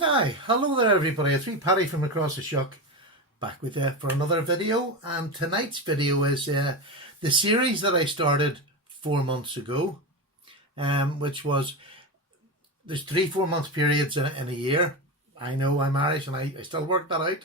Hi, hello there everybody, it's me Paddy from Across the Shuck, back with you for another video, and tonight's video is the series that I started 4 months ago, which was, there's 3 4 month periods in a year. I know I'm Irish and I still work that out,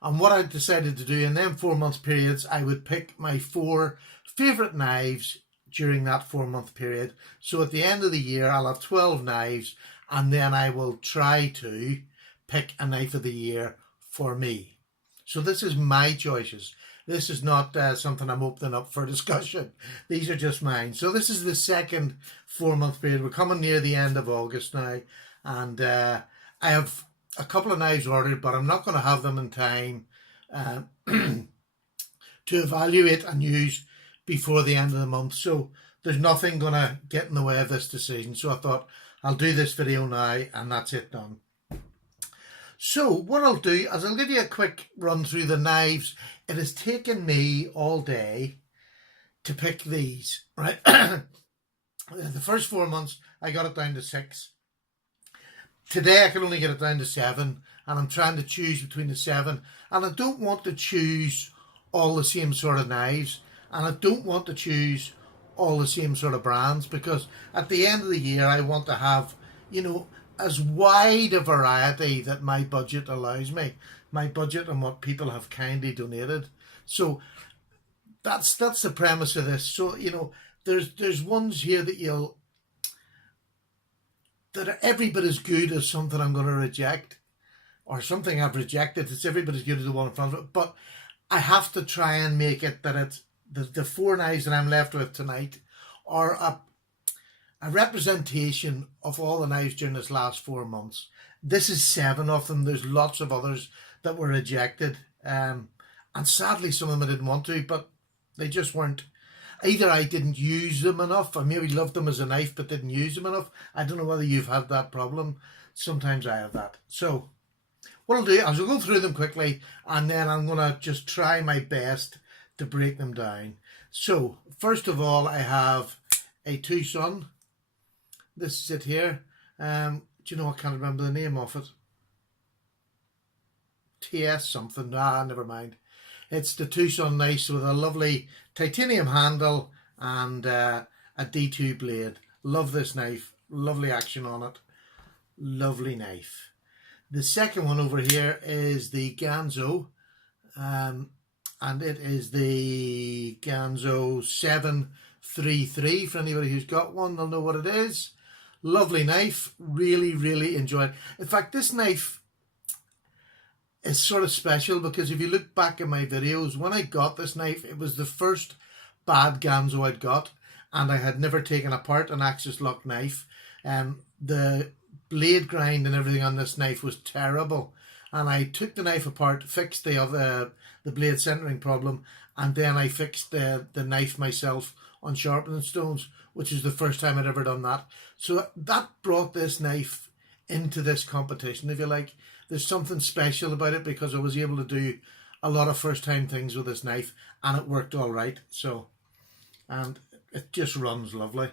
and what I decided to do in them 4 month periods, I would pick my 4 favourite knives during that 4 month period. So at the end of the year I'll have 12 knives, and then I will try to pick a knife of the year for me. So this is my choices. This is not something I'm opening up for discussion. These are just mine. So this is the second 4 month period. We're coming near the end of August now, and I have a couple of knives ordered, but I'm not going to have them in time to evaluate and use before the end of the month. So there's nothing going to get in the way of this decision. So I thought I'll do this video now, and that's it done. So what I'll do is I'll give you a quick run through the knives. It has taken me all day to pick these, right? The first 4 months I got it down to 6. Today I can only get it down to 7, and I'm trying to choose between the 7, and I don't want to choose all the same sort of knives, and I don't want to choose all the same sort of brands, because at the end of the year I want to have, as wide a variety that my budget allows me, my budget and what people have kindly donated. So that's the premise of this. So there's ones here that that are every bit as good as something I'm going to reject, or something I've rejected. It's every bit as good as the one in front of it, but I have to try and make it that it's the 4 knives that I'm left with tonight are a representation of all the knives during this last 4 months. This is 7 of them. There's lots of others that were rejected, and sadly some of them I didn't want to, but they just weren't. Either I didn't use them enough, or maybe loved them as a knife but didn't use them enough. I don't know whether you've had that problem. Sometimes I have that. So what I'll do is I'll go through them quickly, and then I'm going to just try my best to break them down. So first of all, I have a Tucson. This is it here. Do you know, I can't remember the name of it. TS something. Never mind. It's the Tucson knife with a lovely titanium handle and a D2 blade. Love this knife. Lovely action on it. Lovely knife. The second one over here is the Ganzo. And it is the Ganzo 733. For anybody who's got one, they'll know what it is. Lovely knife. Really, really enjoy it. In fact, this knife is sort of special, because if you look back at my videos, when I got this knife, it was the first bad Ganzo I'd got, and I had never taken apart an Axis lock knife. The blade grind and everything on this knife was terrible, and I took the knife apart, fixed the blade centering problem, and then I fixed the knife myself on sharpening stones, which is the first time I'd ever done that. So that brought this knife into this competition, if you like. There's something special about it, because I was able to do a lot of first time things with this knife, and it worked all right. So, and it just runs lovely.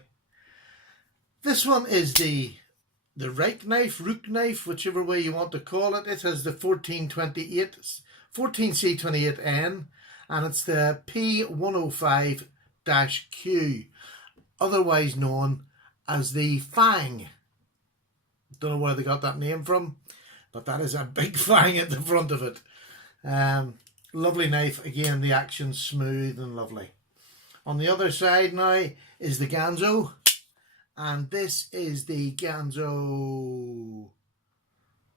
This one is the Reich knife, Rook knife, whichever way you want to call it. It has the 14C28N, and it's the P105-Q, otherwise known as the Fang. Don't know where they got that name from, but that is a big fang at the front of it. Lovely knife. Again, the action's smooth and lovely. On the other side now is the Ganzo, and this is the Ganzo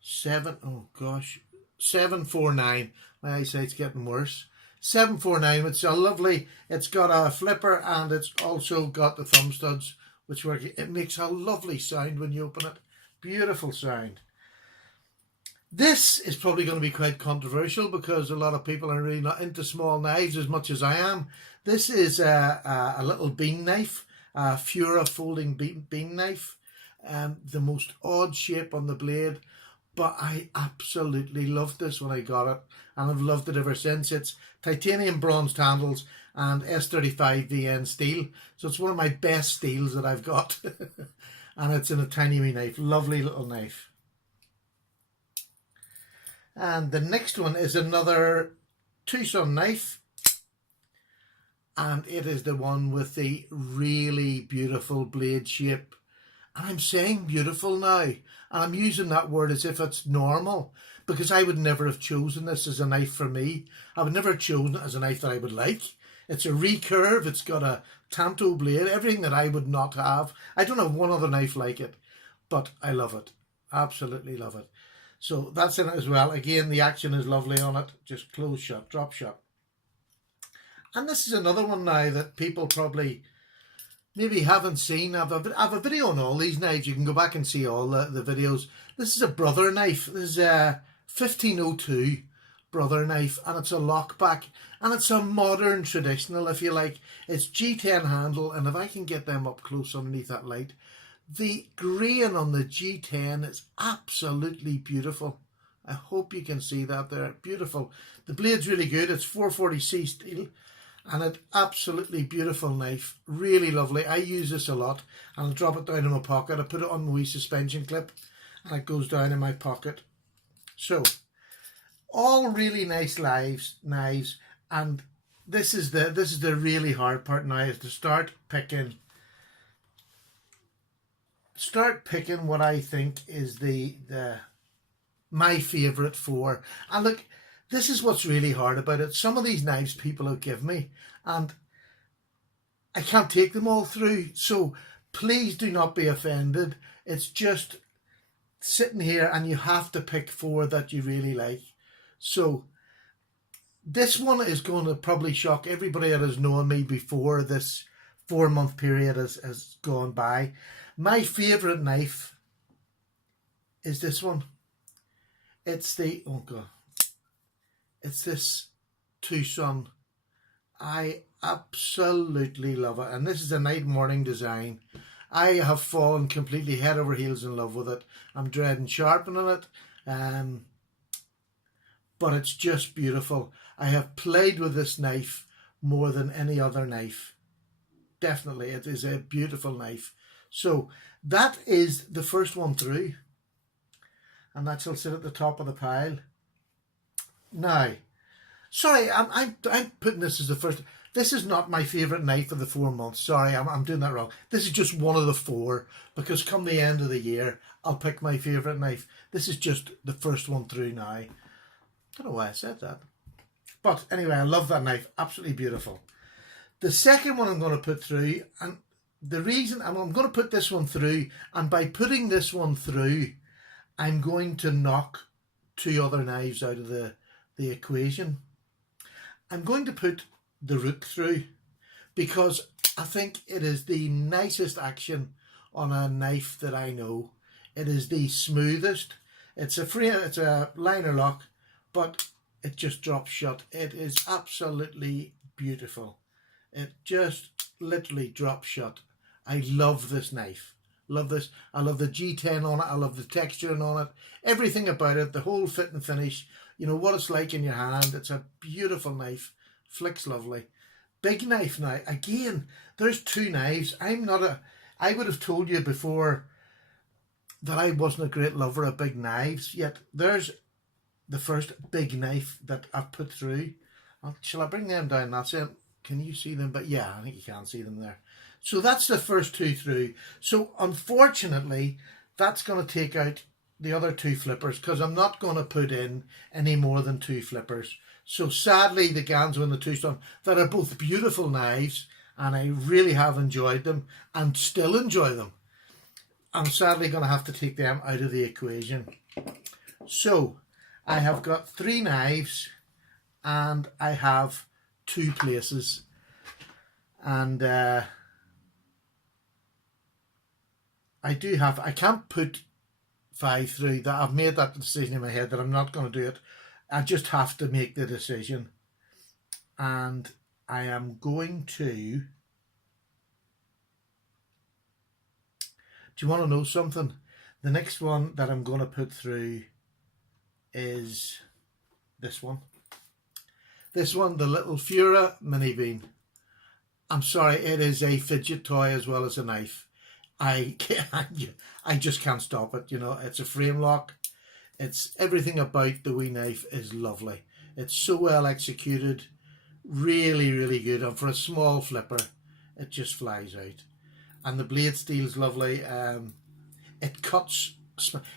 749. My eyesight's getting worse. 749. It's a lovely, it's got a flipper, and it's also got the thumb studs, which work. It makes a lovely sound when you open it. Beautiful sound. This is probably going to be quite controversial, because a lot of people are really not into small knives as much as I am. This is a little bean knife, a Fura folding bean knife. The most odd shape on the blade, but I absolutely loved this when I got it, and I've loved it ever since. It's titanium bronzed handles and S35 VN steel, so it's one of my best steels that I've got. And it's in a tiny wee knife. Lovely little knife. And the next one is another Tucson knife. And it is the one with the really beautiful blade shape. And I'm saying beautiful now. And I'm using that word as if it's normal, because I would never have chosen this as a knife for me. I would never have chosen it as a knife that I would like. It's a recurve. It's got a tanto blade. Everything that I would not have. I don't have one other knife like it, but I love it. Absolutely love it. So that's in it as well. Again, the action is lovely on it. Just close shot, drop shot. And this is another one now that people probably maybe haven't seen. I have a video on all these knives. You can go back and see all the videos. This is a Brother knife. This is a 1502 Brother knife, and it's a lockback, and it's a modern traditional, if you like. It's G10 handle, and if I can get them up close underneath that light, the grain on the G10 is absolutely beautiful. I hope you can see that there. Beautiful. The blade's really good. It's 440C steel. And an absolutely beautiful knife, really lovely. I use this a lot, and I'll drop it down in my pocket. I put it on my wee suspension clip, and it goes down in my pocket. So, all really nice knives, and this is the really hard part now, is to start picking what I think is my favourite four. And look, this is what's really hard about it. Some of these knives people will give me, and I can't take them all through. So please do not be offended. It's just sitting here, and you have to pick four that you really like. So this one is going to probably shock everybody that has known me before this 4-month period has gone by. My favourite knife is this one. It's the, oh God. It's this Tucson. I absolutely love it. And this is a night morning design. I have fallen completely head over heels in love with it. I'm dreading sharpening it. But it's just beautiful. I have played with this knife more than any other knife. Definitely, it is a beautiful knife. So that is the first one through. And that shall sit at the top of the pile. Now, sorry, I'm putting this as the first. This is not my favourite knife of the 4 months. Sorry, I'm doing that wrong. This is just one of the four, because come the end of the year, I'll pick my favourite knife. This is just the first one through now. I don't know why I said that. But anyway, I love that knife. Absolutely beautiful. The second one I'm going to put through, and the reason I'm going to put this one through, and by putting this one through, I'm going to knock two other knives out of the equation. I'm going to put the Rook through, because I think it is the nicest action on a knife that I know. It is the smoothest. It's a liner lock, but it just drops shut. It is absolutely beautiful. It just literally drops shut. I love this knife. Love this. I love the G10 on it. I love the texturing on it. Everything about it. The whole fit and finish. You know what it's like in your hand. It's a beautiful knife. Flicks lovely. Big knife now. Again, there's two knives. I would have told you before that I wasn't a great lover of big knives. Yet there's the first big knife that I've put through. Shall I bring them down? That's it. Can you see them? But yeah, I think you can see them there. So that's the first two through. So unfortunately, that's going to take out the other two flippers, because I'm not going to put in any more than two flippers. So sadly, the Ganzo and the Tucson, that are both beautiful knives, and I really have enjoyed them and still enjoy them, I'm sadly going to have to take them out of the equation. So I have got three knives, and I have two places, and I can't put 5 through. That I've made that decision in my head that I'm not going to do it. I just have to make the decision, and I am going to. Do you want to know something? The next one that I'm going to put through is this one. This one, the little Fura Mini Bean. I'm sorry, it is a fidget toy as well as a knife. I just can't stop it. You know, it's a frame lock. It's everything about the wee knife is lovely. It's so well executed, really, really good. And for a small flipper, it just flies out. And the blade steel is lovely. It cuts.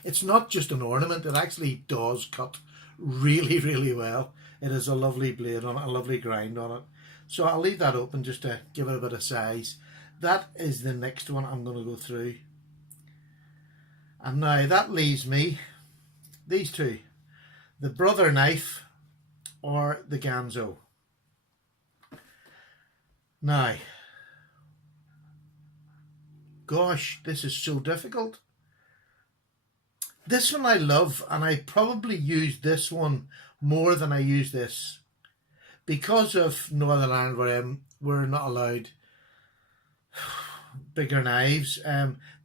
It's not just an ornament. It actually does cut really, really well. It is a lovely blade on it, a lovely grind on it. So I'll leave that open just to give it a bit of size. That is the next one I'm going to go through. And now that leaves me these two. The Brother knife or the Ganzo. Now, gosh, this is so difficult. This one I love, and I probably use this one more than I use this. Because of Northern Ireland, where we're not allowed bigger knives.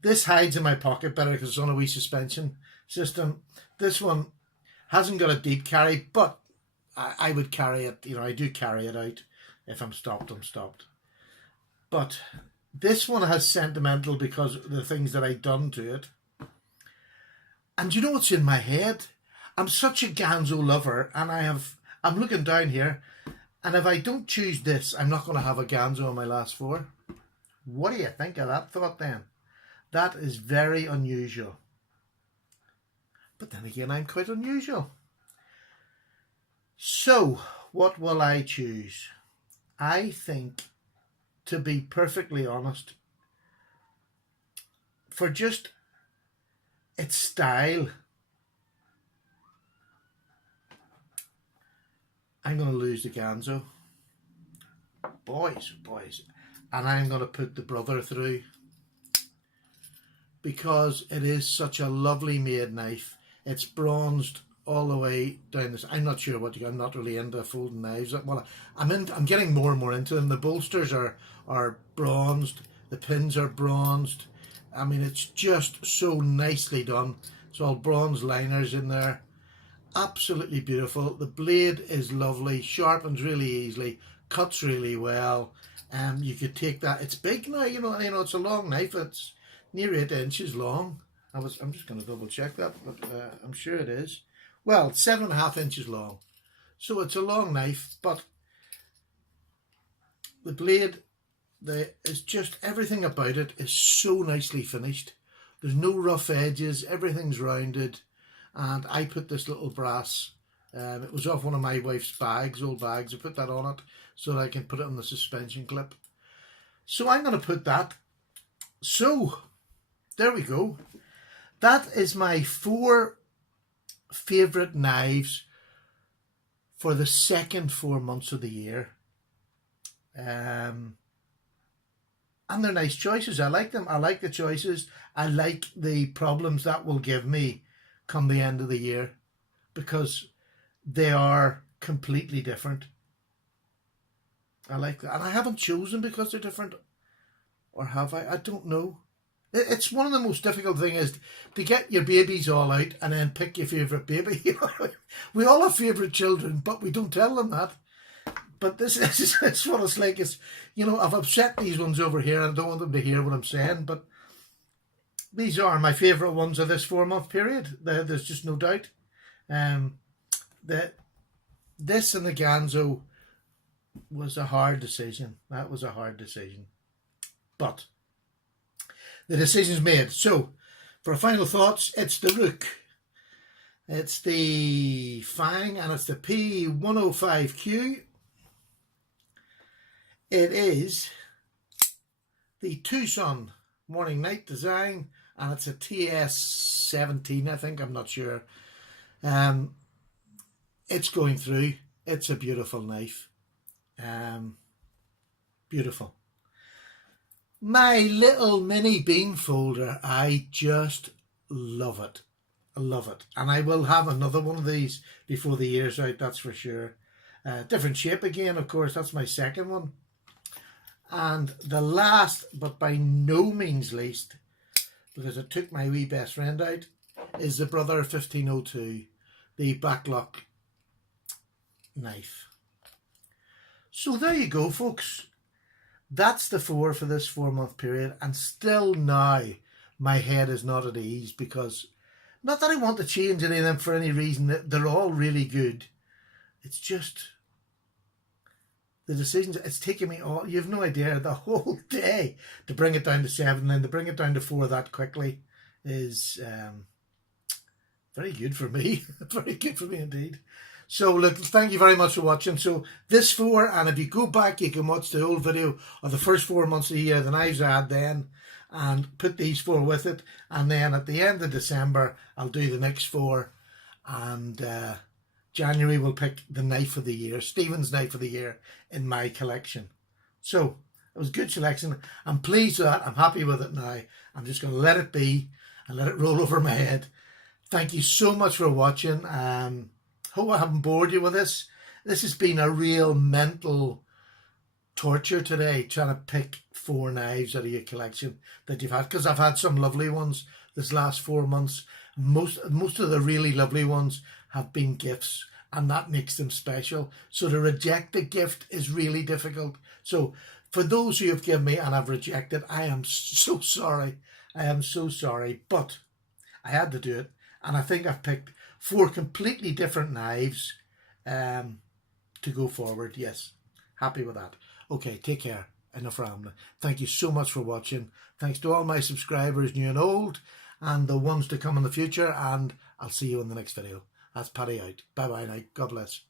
This hides in my pocket better because it's on a wee suspension system. This one hasn't got a deep carry, but I would carry it. You know, I do carry it out. If I'm stopped, I'm stopped. But this one has sentimental because of the things that I've done to it. And you know what's in my head? I'm such a Ganzo lover, and I'm looking down here, and if I don't choose this, I'm not going to have a Ganzo on my last four. What do you think of that thought then? That is very unusual. But then again, I'm quite unusual. So, what will I choose? I think, to be perfectly honest, for just its style, I'm going to lose the Ganzo. Boys. And I'm going to put the Brother through because it is such a lovely made knife. It's bronzed all the way down this. I'm not sure I'm not really into folding knives. Well, I'm getting more and more into them. The bolsters are bronzed. The pins are bronzed. I mean, it's just so nicely done. It's all bronze liners in there. Absolutely beautiful. The blade is lovely, sharpens really easily, cuts really well. You could take that. It's big now, you know. It's a long knife. It's near 8 inches long. I'm just going to double check that, but I'm sure it is. Well, 7.5 inches long. So it's a long knife, but the blade, is just everything about it is so nicely finished. There's no rough edges. Everything's rounded. And I put this little brass, it was off one of my wife's bags, old bags. I put that on it so that I can put it on the suspension clip. So I'm going to put that. So, there we go. That is my 4 favourite knives for the second 4 months of the year. And they're nice choices. I like them. I like the choices. I like the problems that will give me come the end of the year because they are completely different. I like that. And I haven't chosen because they're different. Or have I? I don't know. It's one of the most difficult things is to get your babies all out and then pick your favourite baby. We all have favourite children, but we don't tell them that. But this is what it's like. It's, I've upset these ones over here. I don't want them to hear what I'm saying, but these are my favourite ones of this 4-month period. There's just no doubt. This and the Ganzo was a hard decision. That was a hard decision. But the decision's made. So, for final thoughts, it's the Rook. It's the Fang and it's the P105Q. It is the Tucson Morning Night design and it's a TS17, I think. I'm not sure. It's going through. It's a beautiful knife. Beautiful. My little mini bean folder, I just love it. I love it. And I will have another one of these before the year's out, that's for sure. Different shape again, of course, that's my second one. And the last, but by no means least, because it took my wee best friend out, is the Brother 1502, the backlock knife. So there you go, folks. That's the 4 for this 4-month period, and still now my head is not at ease because Not that I want to change any of them for any reason. They're all really good. It's just the decisions. It's taken me all, you've no idea, the whole day to bring it down to 7, and then to bring it down to 4 that quickly is very good for me. Very good for me indeed. So look, thank you very much for watching. So this 4, and if you go back, you can watch the whole video of the first 4 months of the year, the knives I had then, and put these 4 with it. And then at the end of December, I'll do the next 4. And January we'll pick the knife of the year, Stephen's knife of the year in my collection. So it was a good selection. I'm pleased with that. I'm happy with it now. I'm just going to let it be and let it roll over my head. Thank you so much for watching. Hope I haven't bored you with this. This has been a real mental torture today, trying to pick 4 knives out of your collection that you've had, because I've had some lovely ones this last 4 months. Most of the really lovely ones have been gifts, and that makes them special. So to reject a gift is really difficult. So for those who have given me and I've rejected, I am so sorry. I am so sorry, but I had to do it. And I think I've picked 4 completely different knives to go forward. Yes, happy with that. Okay, take care. Enough rambling. Thank you so much for watching. Thanks to all my subscribers, new and old, and the ones to come in the future. And I'll see you in the next video. That's Paddy out. Bye-bye now. God bless.